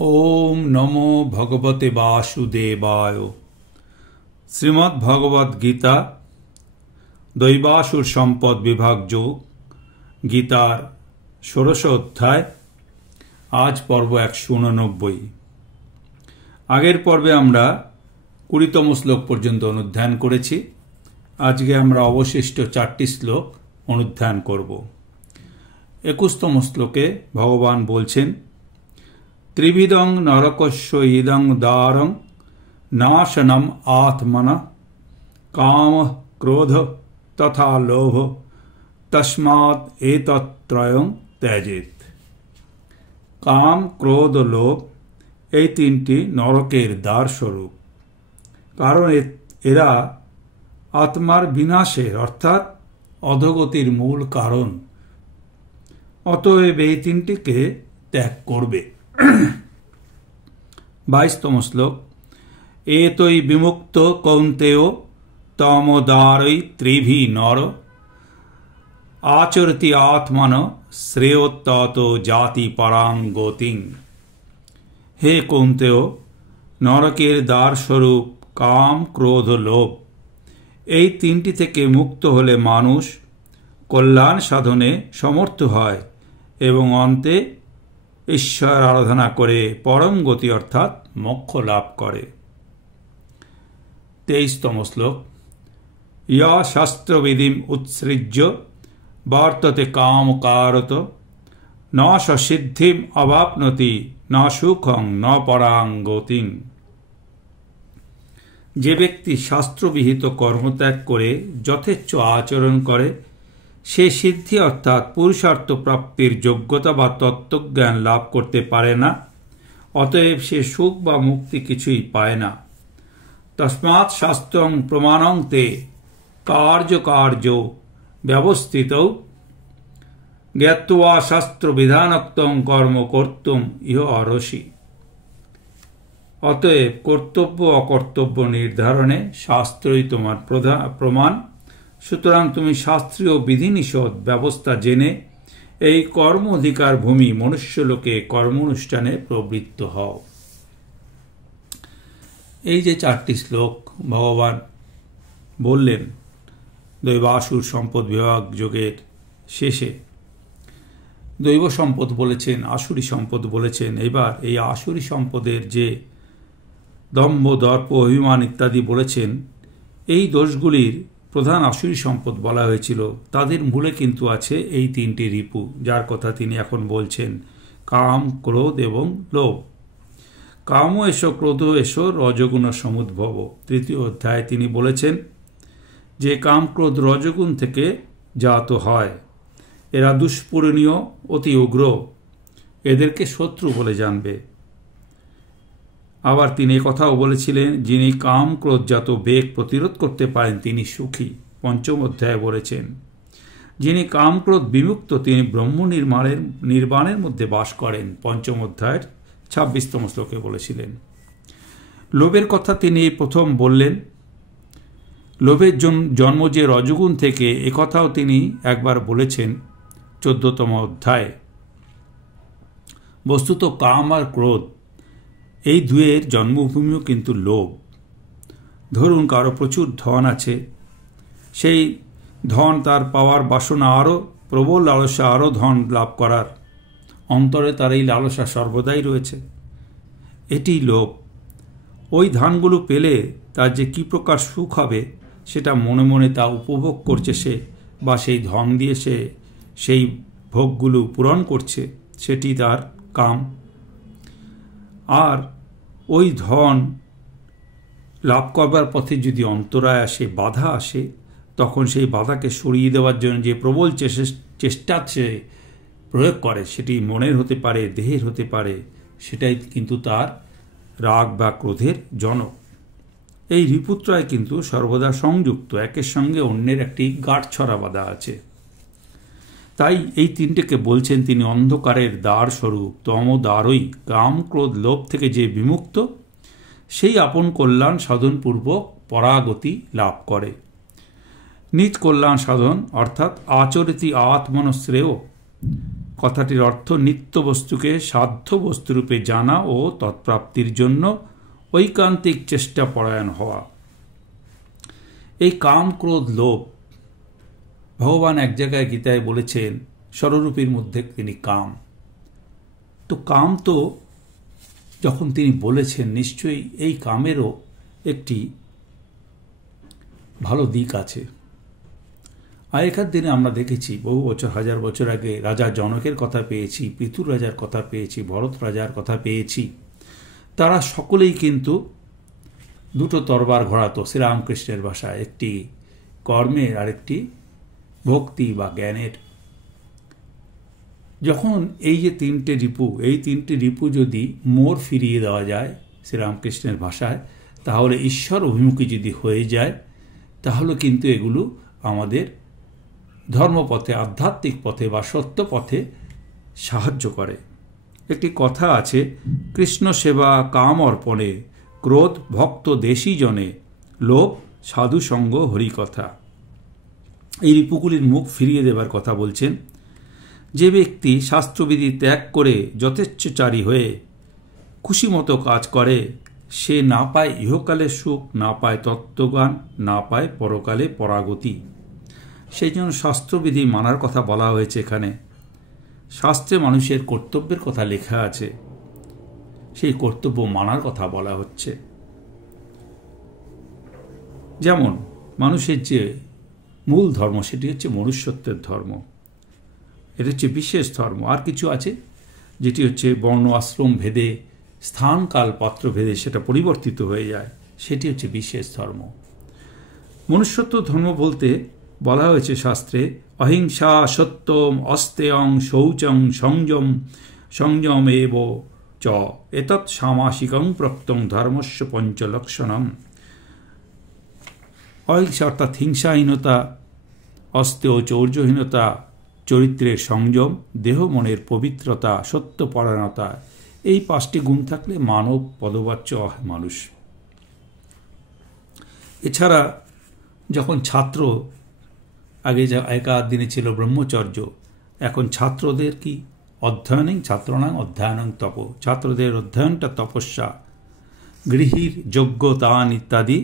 ओम नमो भगवते वासुदेवाय। श्रीमद् भगवद गीता दैवासुर सम्पद विभाग योग गीतार 16 अध्याय। आज पर्व 189। आगेर पर्वे आमरा 20तम श्लोक पर्यन्त अनुध्यान करेছি। आजके आमरा अवशिष्ट 4टी श्लोक अनुध्यान करब। 21तम श्लोके भगवान बोलছেন, त्रिविधं नरकस्य इदं दारं नाशनम आत्मना काम क्रोध तथा लोभ तस्मात् एतत्त्रयं त्यजेत्। काम क्रोध लोभ এই তিনটি নরকের দ্বার স্বরূপ, কারণ এরা আত্মার বিনাশের অর্থাৎ অধোগতির মূল কারণ। অতএব এই তিনটিকে ত্যাগ করবে। 22তম শ্লোক। एतै विमुक्त कौन्तेय तमोदारै त्रिभि नर आचरति आत्मन श्रेयोत्ततो जाति परां गतिं। हे कौन्तेय, नरकेर द्वार स्वरूप काम क्रोध लोभ এই তিনটি থেকে মুক্ত হলে মানুষ কল্যাণ সাধনে সমর্থ হয় এবং অন্তে ঈশ্বর আরাধনা করে পরম গতি অর্থাৎ মোক্ষ লাভ করে। 23তম শ্লোক। ইয়া শাস্ত্রবিধিম উৎসৃজ্য বর্ততে কামকারত ন সিদ্ধিম অবাপ্নতি ন সুখং ন পরাং গতিং। যে ব্যক্তি শাস্ত্রবিহিত কর্মত্যাগ করে যথেচ্ছ আচরণ করে সে সিদ্ধি অর্থাৎ পুরুষার্থ প্রাপ্তির যোগ্যতা বা তত্ত্বজ্ঞান লাভ করতে পারে না। অতএব সে সুখ বা মুক্তি কিছুই পায় না। তস্মাৎ শাস্ত্রং প্রমাণং তে কার্য ব্যবস্থিত জ্ঞাত্বা শাস্ত্র বিধানোক্তং কর্ম কর্তুম ইহ অরসি। অতএব কর্তব্য অকর্তব্য নির্ধারণে শাস্ত্রই তোমার প্রমাণ। সুতরাং তুমি শাস্ত্রীয় বিধিনিষেধ ব্যবস্থা জেনে এই কর্ম অধিকার ভূমি মনুষ্যলোকে কর্ম অনুষ্ঠানে প্রবৃত্ত হও। এই যে 4টি শ্লোক ভগবান বললেন দৈবাসুর সম্পদ বিভাগ যোগের শেষে। দৈব সম্পদ বলেছেন, আসুরি সম্পদ বলেছেন। এবার এই আসুরি সম্পদের যে দম্ভ দর্প অভিমান ইত্যাদি বলেছেন, এই দোষগুলির প্রধান আসুরি সম্পদ বলা হয়েছিল। তাদের মূলে কিন্তু আছে এই 3টি রিপু, যার কথা তিনি এখন বলছেন, কাম ক্রোধ এবং লোভ। কাম এসো ক্রোধ এসো রজগুণ সমুদ্ভব। 3য় অধ্যায়ে তিনি বলেছেন যে কাম ক্রোধ রজগুণ থেকে জাত হয়। এরা দুষ্পূরণীয়, অতি উগ্র, এদেরকে শত্রু বলে জানবে। আবার তিনি কথাও বলেছিলেন, যিনি কাম ক্রোধজাত বেগ প্রতিরোধ করতে পারেন তিনি সুখী। 5ম অধ্যায়ে বলেছেন, যিনি কাম ক্রোধ বিমুক্ত তিনি ব্রহ্ম নির্বাণের মধ্যে বাস করেন। 5ম অধ্যায়ের 26তম শ্লোকে বলেছিলেন। লোভের কথা তিনি প্রথম বললেন। লোভের জন্ম যে রজগুণ থেকে, একথাও তিনি একবার বলেছেন 14তম অধ্যায়ে। বস্তুত কাম আর ক্রোধ এই দুয়ের জন্মভূমিও কিন্তু লোভ। ধরুন কারো প্রচুর ধন আছে, সেই ধন তার পাওয়ার বাসনা আরও প্রবল লালসা, আরও ধন লাভ করার অন্তরে তার এই লালসা সর্বদাই রয়েছে। এটি লোভ। ওই ধানগুলো পেলে তার যে কী প্রকার সুখ হবে সেটা মনে মনে তা উপভোগ করছে সে, বা সেই ধন দিয়ে সে সেই ভোগগুলো পূরণ করছে, সেটি তার কাম। আর ওই ধন লাভ করবার পথে যদি অন্তরায় আসে, বাধা আসে, তখন সেই বাধাকে সরিয়ে দেওয়ার জন্য যে প্রবল চেষ্টা সে প্রয়োগ করে, সেটি মনের হতে পারে, দেহের হতে পারে, সেটাই কিন্তু তার রাগ বা ক্রোধের জনক। এই রিপুত্রয় কিন্তু সর্বদা সংযুক্ত, একের সঙ্গে অন্যের একটি গাঁটছড়া বাঁধা আছে। তাই এই 3টিকে বলছেন তিনি অন্ধকারের দ্বার স্বরূপ। তমোদ্বারই কাম ক্রোধ লোভ থেকে যে বিমুক্ত, সেই আপন কল্যাণ সাধনপূর্বক পরাগতি লাভ করে। নিজ কল্যাণ সাধন অর্থাৎ আচরিতি আত্মন শ্রেয় কথাটির অর্থ নিত্য বস্তুকে সাধ্য বস্তুরূপে জানা ও তৎপ্রাপ্তির জন্য ঐকান্তিক চেষ্টা পরায়ণ হওয়া। এই কাম, ক্রোধ, লোভ, ভগবান এক জায়গায় গীতায় বলেছেন ষড়রূপীর মধ্যে তিনি কাম। তো কাম তো যখন তিনি বলেছেন, নিশ্চয়ই এই কামেরও একটি ভালো দিক আছে। আগেকার দিনে আমরা দেখেছি, বহু বছর, 1000 বছর আগে রাজা জনকের কথা পেয়েছি, পৃথু রাজার কথা পেয়েছি, ভরত রাজার কথা পেয়েছি। তারা সকলেই কিন্তু দুটো তরবার ঘোরাতো শ্রীরামকৃষ্ণের ভাষায়, একটি কর্মের আর একটি ভক্তি বা জ্ঞানের। যখন এই যে তিনটে রিপু, এই তিনটে রিপু যদি মোড় ফিরিয়ে দেওয়া যায় শ্রীরামকৃষ্ণের ভাষায়, তাহলে ঈশ্বর অভিমুখী যদি হয়ে যায়, তাহলে কিন্তু এগুলো আমাদের ধর্মপথে, আধ্যাত্মিক পথে বা সত্য পথে সাহায্য করে। একটি কথা আছে, কৃষ্ণ সেবা কাম অর্পণে, ক্রোধ ভক্ত দেশী জনে, লোভ সাধু সঙ্গ হরিকথা। এই রিপুগুলির মুখ ফিরিয়ে দেবার কথা বলছেন। যে ব্যক্তি শাস্ত্রবিধি ত্যাগ করে যথেচ্ছাচারী হয়ে খুশি মতো কাজ করে, সে না পায় ইহকালে সুখ, না পায় তত্ত্বজ্ঞান, না পায় পরকালে পরাগতি। সেই জন্য শাস্ত্রবিধি মানার কথা বলা হয়েছে এখানে। শাস্ত্রে মানুষের কর্তব্যের কথা লেখা আছে, সেই কর্তব্য মানার কথা বলা হচ্ছে। যেমন মানুষের যে মূল ধর্ম, সেটি হচ্ছে মনুষ্যত্বের ধর্ম, এটা হচ্ছে বিশেষ ধর্ম। আর কিছু আছে যেটি হচ্ছে বর্ণ আশ্রম ভেদে, স্থান কাল পাত্র ভেদে সেটা পরিবর্তিত হয়ে যায়, সেটি হচ্ছে বিশেষ ধর্ম। মনুষ্যত্ব ধর্ম বলতে বলা হয়েছে শাস্ত্রে, অহিংসা সত্যম অস্তেয়ং শৌচং সংযম সংযম এব চ এতৎ সামাসিকং প্রক্তং ধর্মস্য পঞ্চলক্ষণম। অহিংসা অর্থাৎ হিংসাহীনতা, অস্তেয় চৌর্যহীনতা, চরিত্রের সংযম, দেহ মনের পবিত্রতা, সত্যপরায়ণতা, এই 5টি গুণ থাকলে মানব পদবাচ্য হয় মানুষ। এছাড়া যখন ছাত্র, আগে আগেকার দিনে ছিল ব্রহ্মচর্য, এখন ছাত্রদের কি অধ্যয়নং ছাত্রনাং অধ্যয়নং তপ, ছাত্রদের অধ্যয়নটা তপস্যা, গৃহীর যজ্ঞ দান ইত্যাদি,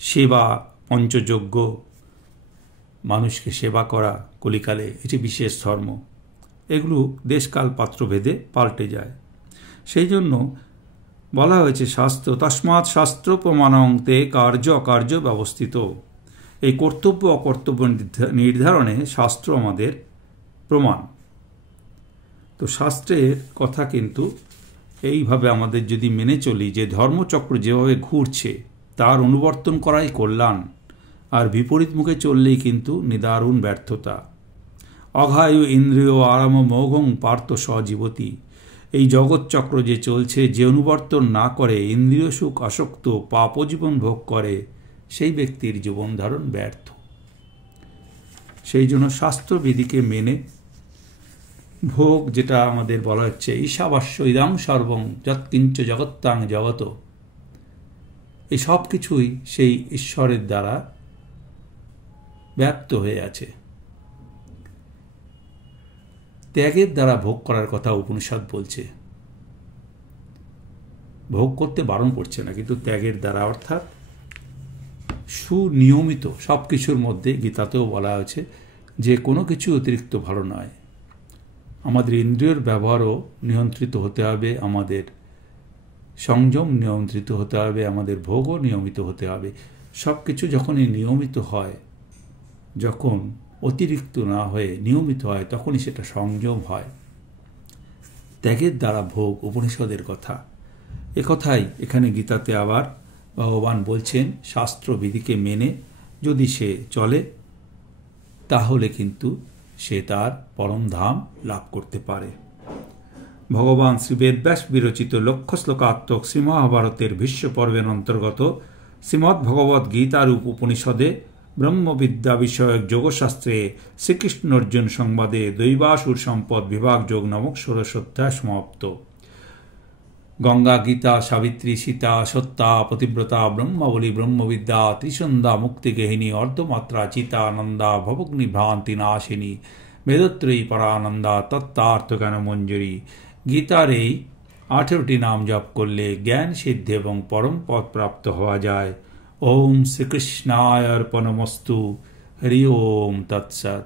সেবা, পঞ্চযজ্ঞ, মানুষকে সেবা করা কলিকালে, এটি বিশেষ ধর্ম। এগুলো দেশকাল পাত্রভেদে পাল্টে যায়। সেই জন্য বলা হয়েছে শাস্ত্র, তস্মাৎ শাস্ত্র প্রমাণং তে কার্য অকার্য ব্যবস্থিত। এই কর্তব্য অকর্তব্য নির্ধারণে শাস্ত্র আমাদের প্রমাণ। তো শাস্ত্রের কথা কিন্তু এইভাবে আমাদের যদি মেনে চলি যে ধর্মচক্র যেভাবে ঘুরছে তার অনুবর্তন করাই কল্যাণ, আর বিপরীত মুখে চললেই কিন্তু নিদারুণ ব্যর্থতা। অঘায়ু ইন্দ্রিয় আরাম মৌঘং পার্থ সজীবতী। এই জগৎচক্র যে চলছে, যে অনুবর্তন না করে ইন্দ্রিয় সুখ আসক্ত পাপজীবন ভোগ করে, সেই ব্যক্তির জীবন ধারণ ব্যর্থ। সেই জন্য শাস্ত্রবিধিকে মেনে ভোগ, যেটা আমাদের বলা হচ্ছে ঈশাবাস্য ইদাং সর্বং যৎকিঞ্চ জগত্তাং জগত, এই সব কিছুই সেই ঈশ্বরের দ্বারা ব্যাপ্ত হয়ে আছে। ত্যাগের দ্বারা ভোগ করার কথা উপনিষদ বলছে। ভোগ করতে বারণ করছে না, কিন্তু ত্যাগের দ্বারা, অর্থাৎ সুনিয়মিত সব কিছুর মধ্যে গীতাতেও বলা হয়েছে যে কোনো কিছু অতিরিক্ত ভালো নয়। আমাদের ইন্দ্রিয়ের ব্যবহারও নিয়ন্ত্রিত হতে হবে, আমাদের সংযম নিয়ন্ত্রিত হতে হবে, আমাদের ভোগও নিয়মিত হতে হবে। সব কিছু যখনই নিয়মিত হয়, যখন অতিরিক্ত না হয়ে নিয়মিত হয়, তখনই সেটা সংযম হয়। ত্যাগের দ্বারা ভোগ, উপনিষদের কথা। একথাই এখানে গীতাতে আবার ভগবান বলছেন, শাস্ত্রবিধিকে মেনে যদি সে চলে, তাহলে কিন্তু সে তার পরম ধাম লাভ করতে পারে। ভগবান শ্রী বেদব্যাস বিরচিত লক্ষ শ্লোকাত্মক শ্রীমহাভারতের ভীষ্ম পর্বের অন্তর্গত শ্রীমদ্ ভগবদ্ গীতারূপ উপনিষদে ব্রহ্মবিদ্যা বিষয়ক যোগশাস্ত্রে শ্রীকৃষ্ণ অর্জুন সংবাদে দৈবাসুর সম্পদ বিভাগ যোগ নামক 16 অধ্যায় সমাপ্ত। গঙ্গা, গীতা, সাবিত্রী, সীতা, সত্তা, পতিব্রতা, ব্রহ্মাবলী, ব্রহ্মবিদ্যা, ত্রিসন্ধ্যা, মুক্তিগেহিনী, অর্ধমাত্রা, চিতা, নন্দা, ভবগ্নি ভ্রান্তি নাশিনী, বেদত্রয়ী পরানন্দা তত্ত্বার্থ জ্ঞান মঞ্জুরি। গীতার এই 18টি নাম জপ করলে জ্ঞান সিদ্ধি এবং পরম পদ প্রাপ্ত হওয়া যায়। ওম শ্রীকৃষ্ণায় অর্পণমস্তু। হরি ওম তৎসৎ।